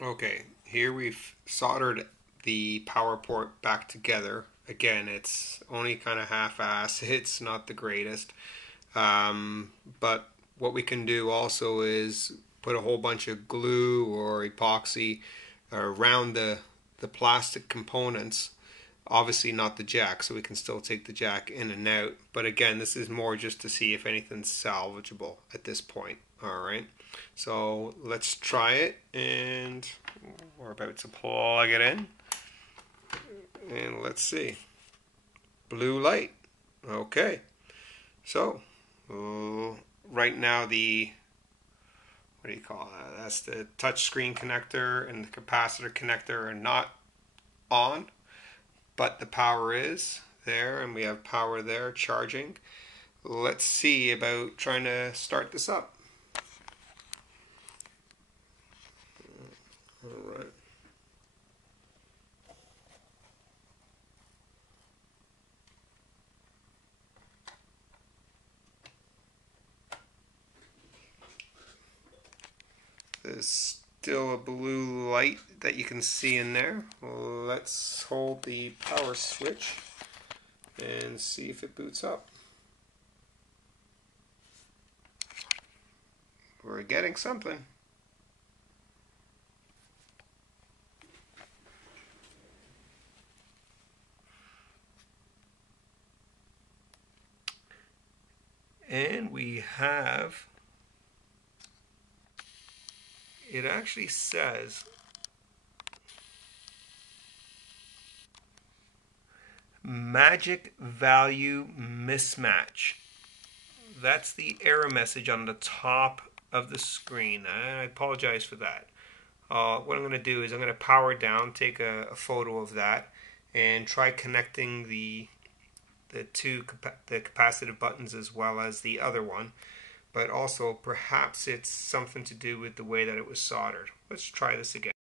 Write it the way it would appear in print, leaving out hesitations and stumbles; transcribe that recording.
Okay, here we've soldered the power port back together. Again, it's only kind of half-assed. It's not the greatest. But what we can do also is put a whole bunch of glue or epoxy around the plastic components. Obviously not the jack, so we can still take the jack in and out. But again, this is more just to see if anything's salvageable at this point. Alright, so let's try it, and we're about to plug it in. And let's see. Blue light. Okay, so right now the what do you call that? That's the touch screen connector and the capacitor connector are not on, but the power is there, and we have power there charging. Let's see about trying to start this up. All right. There's still a blue light that you can see in there. Let's hold the power switch and see if it boots up. We're getting something. And we have, it actually says magic value mismatch. That's the error message on the top of the screen. I apologize for that. What I'm going to do is I'm going to power down, take a photo of that, and try connecting the capacitive buttons as well as the other one. But also perhaps it's something to do with the way that it was soldered. Let's try this again.